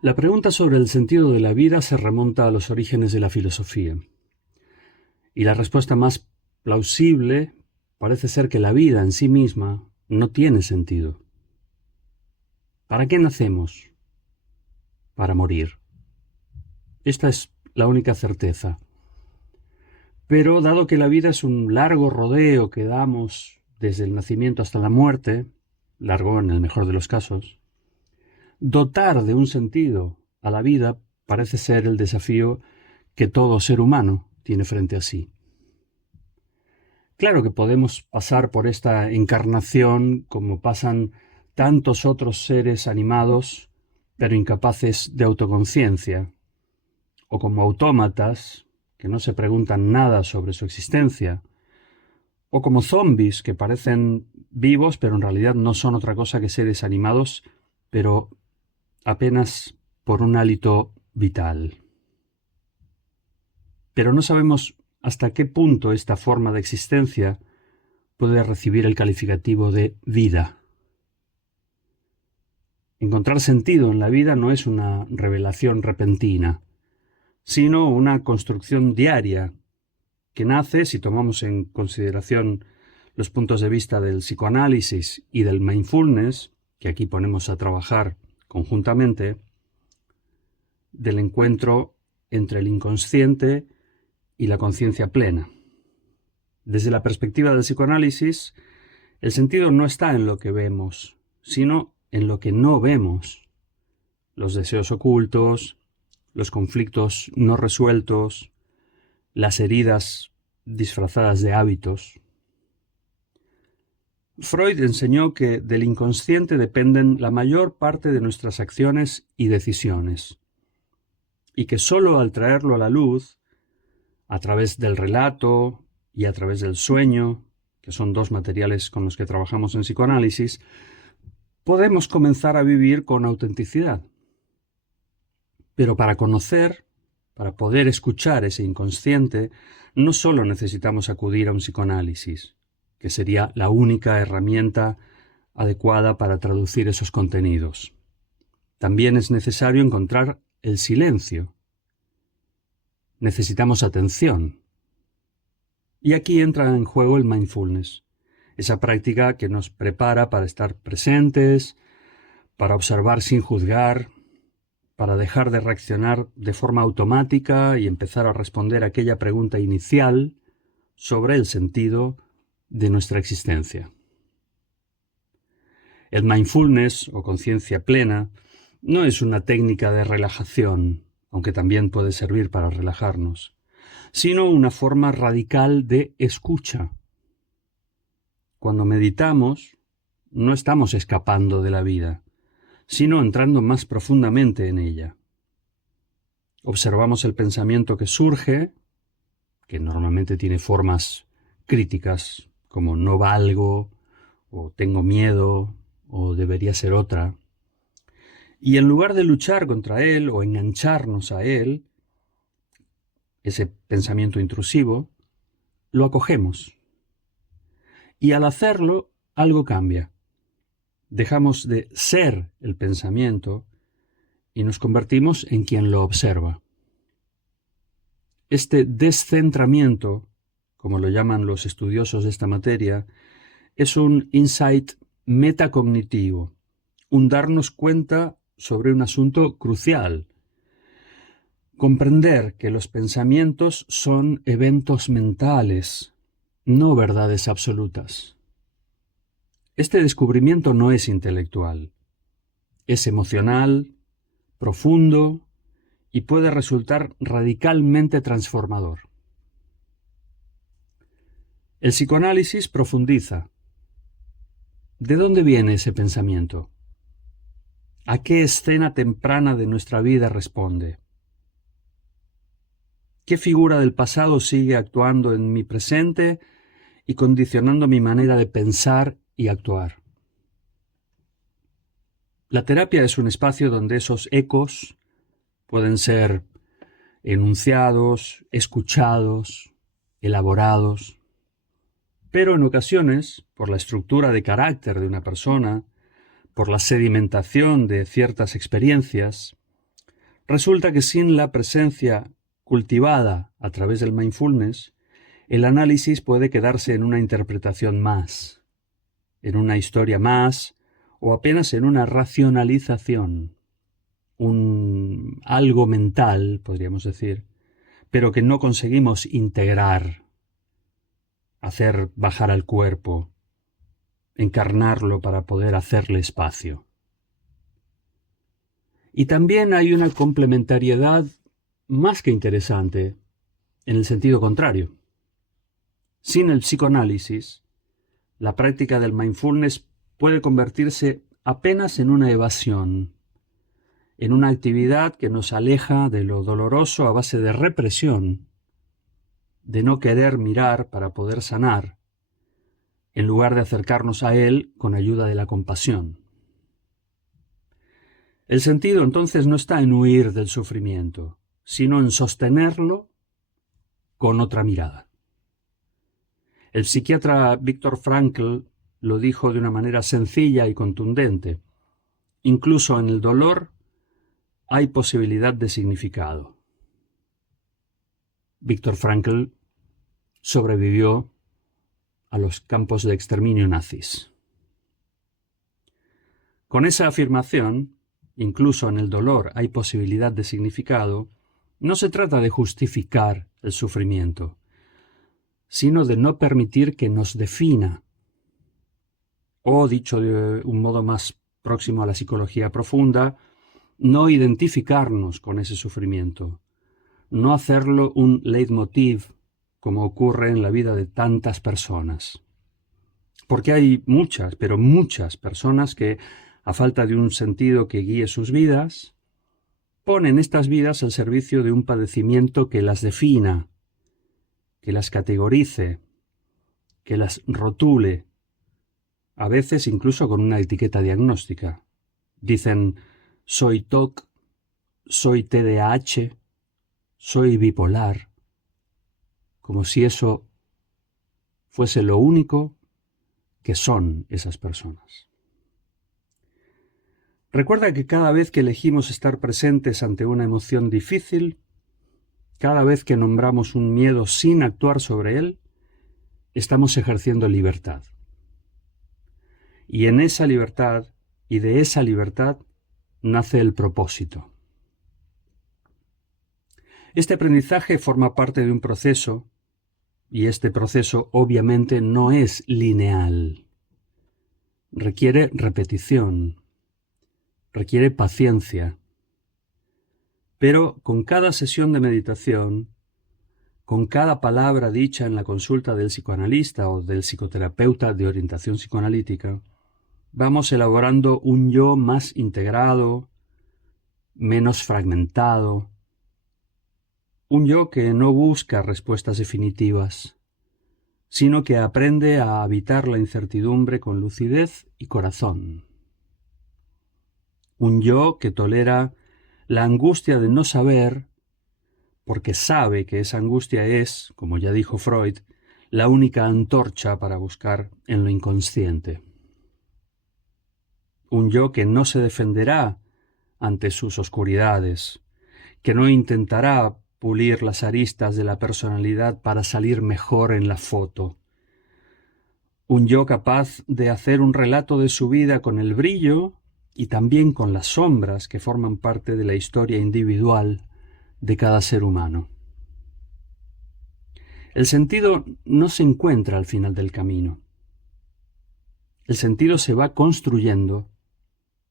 La pregunta sobre el sentido de la vida se remonta a los orígenes de la filosofía. Y la respuesta más plausible parece ser que la vida en sí misma no tiene sentido. ¿Para qué nacemos? Para morir. Esta es la única certeza. Pero dado que la vida es un largo rodeo que damos desde el nacimiento hasta la muerte, largo en el mejor de los casos, dotar de un sentido a la vida parece ser el desafío que todo ser humano tiene frente a sí. Claro que podemos pasar por esta encarnación como pasan tantos otros seres animados, pero incapaces de autoconciencia, o como autómatas que no se preguntan nada sobre su existencia, o como zombies que parecen vivos pero en realidad no son otra cosa que seres animados, pero apenas por un hálito vital. Pero no sabemos hasta qué punto esta forma de existencia puede recibir el calificativo de vida. Encontrar sentido en la vida no es una revelación repentina, sino una construcción diaria que nace, si tomamos en consideración los puntos de vista del psicoanálisis y del mindfulness, que aquí ponemos a trabajar conjuntamente, del encuentro entre el inconsciente y la conciencia plena. Desde la perspectiva del psicoanálisis, el sentido no está en lo que vemos, sino en lo que no vemos. Los deseos ocultos, los conflictos no resueltos, las heridas disfrazadas de hábitos. Freud enseñó que del inconsciente dependen la mayor parte de nuestras acciones y decisiones, y que sólo al traerlo a la luz, a través del relato y a través del sueño, que son dos materiales con los que trabajamos en psicoanálisis, podemos comenzar a vivir con autenticidad. Pero para conocer, para poder escuchar ese inconsciente, no solo necesitamos acudir a un psicoanálisis, que sería la única herramienta adecuada para traducir esos contenidos. También es necesario encontrar el silencio. Necesitamos atención. Y aquí entra en juego el mindfulness, esa práctica que nos prepara para estar presentes, para observar sin juzgar, para dejar de reaccionar de forma automática y empezar a responder a aquella pregunta inicial sobre el sentido de nuestra existencia. El mindfulness o conciencia plena no es una técnica de relajación, aunque también puede servir para relajarnos, sino una forma radical de escucha. Cuando meditamos, no estamos escapando de la vida, sino entrando más profundamente en ella. Observamos el pensamiento que surge, que normalmente tiene formas críticas, como no valgo, o tengo miedo, o debería ser otra. Y en lugar de luchar contra él o engancharnos a él, ese pensamiento intrusivo, lo acogemos. Y al hacerlo, algo cambia. Dejamos de ser el pensamiento y nos convertimos en quien lo observa. Este descentramiento, como lo llaman los estudiosos de esta materia, es un insight metacognitivo, un darnos cuenta sobre un asunto crucial. Comprender que los pensamientos son eventos mentales, no verdades absolutas. Este descubrimiento no es intelectual, es emocional, profundo y puede resultar radicalmente transformador. El psicoanálisis profundiza. ¿De dónde viene ese pensamiento? ¿A qué escena temprana de nuestra vida responde? ¿Qué figura del pasado sigue actuando en mi presente y condicionando mi manera de pensar y actuar? La terapia es un espacio donde esos ecos pueden ser enunciados, escuchados, elaborados, pero en ocasiones, por la estructura de carácter de una persona, por la sedimentación de ciertas experiencias, Resulta que sin la presencia cultivada a través del mindfulness, el análisis puede quedarse en una interpretación más, en una historia más, o apenas en una racionalización, algo mental, podríamos decir, pero que no conseguimos integrar, hacer bajar al cuerpo, encarnarlo para poder hacerle espacio. Y también hay una complementariedad más que interesante en el sentido contrario. Sin el psicoanálisis, la práctica del mindfulness puede convertirse apenas en una evasión, en una actividad que nos aleja de lo doloroso a base de represión, de no querer mirar para poder sanar, en lugar de acercarnos a él con ayuda de la compasión. El sentido entonces no está en huir del sufrimiento, sino en sostenerlo con otra mirada. El psiquiatra Viktor Frankl lo dijo de una manera sencilla y contundente. Incluso en el dolor hay posibilidad de significado. Viktor Frankl sobrevivió a los campos de exterminio nazis. Con esa afirmación, incluso en el dolor hay posibilidad de significado, no se trata de justificar el sufrimiento, sino de no permitir que nos defina, o dicho de un modo más próximo a la psicología profunda, no identificarnos con ese sufrimiento, no hacerlo un leitmotiv como ocurre en la vida de tantas personas. Porque hay muchas, pero muchas personas que, a falta de un sentido que guíe sus vidas, ponen estas vidas al servicio de un padecimiento que las defina, que las categorice, que las rotule, a veces incluso con una etiqueta diagnóstica. Dicen, soy TOC, soy TDAH, soy bipolar, como si eso fuese lo único que son esas personas. Recuerda que cada vez que elegimos estar presentes ante una emoción difícil, cada vez que nombramos un miedo sin actuar sobre él, estamos ejerciendo libertad. Y en esa libertad, y de esa libertad, nace el propósito. Este aprendizaje forma parte de un proceso, y este proceso obviamente no es lineal. Requiere repetición, requiere paciencia. Pero con cada sesión de meditación, con cada palabra dicha en la consulta del psicoanalista o del psicoterapeuta de orientación psicoanalítica, vamos elaborando un yo más integrado, menos fragmentado, un yo que no busca respuestas definitivas, sino que aprende a habitar la incertidumbre con lucidez y corazón. Un yo que tolera la angustia de no saber, porque sabe que esa angustia es, como ya dijo Freud, la única antorcha para buscar en lo inconsciente. Un yo que no se defenderá ante sus oscuridades, que no intentará pulir las aristas de la personalidad para salir mejor en la foto. Un yo capaz de hacer un relato de su vida con el brillo y también con las sombras que forman parte de la historia individual de cada ser humano. El sentido no se encuentra al final del camino. El sentido se va construyendo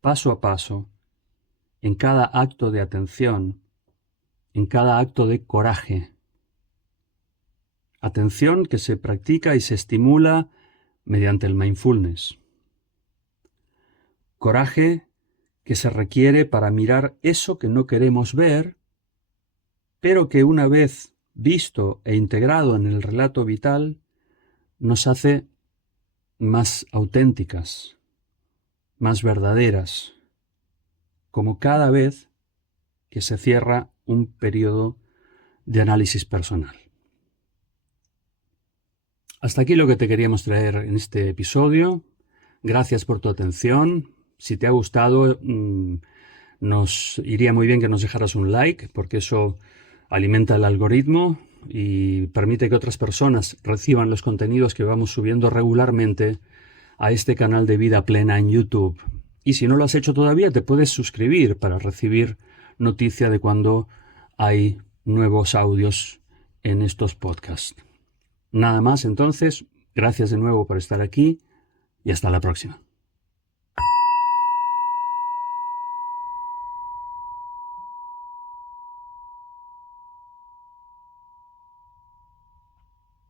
paso a paso en cada acto de atención, en cada acto de coraje. Atención que se practica y se estimula mediante el mindfulness. Coraje que se requiere para mirar eso que no queremos ver, pero que una vez visto e integrado en el relato vital, nos hace más auténticas, más verdaderas, como cada vez que se cierra un periodo de análisis personal. Hasta aquí lo que te queríamos traer en este episodio. Gracias por tu atención. Si te ha gustado, Nos iría muy bien que nos dejaras un like, porque eso alimenta el algoritmo y permite que otras personas reciban los contenidos que vamos subiendo regularmente a este canal de Vida Plena en YouTube. Y si no lo has hecho todavía, te puedes suscribir para recibir noticia de cuando hay nuevos audios en estos podcasts. Nada más entonces, gracias de nuevo por estar aquí y hasta la próxima.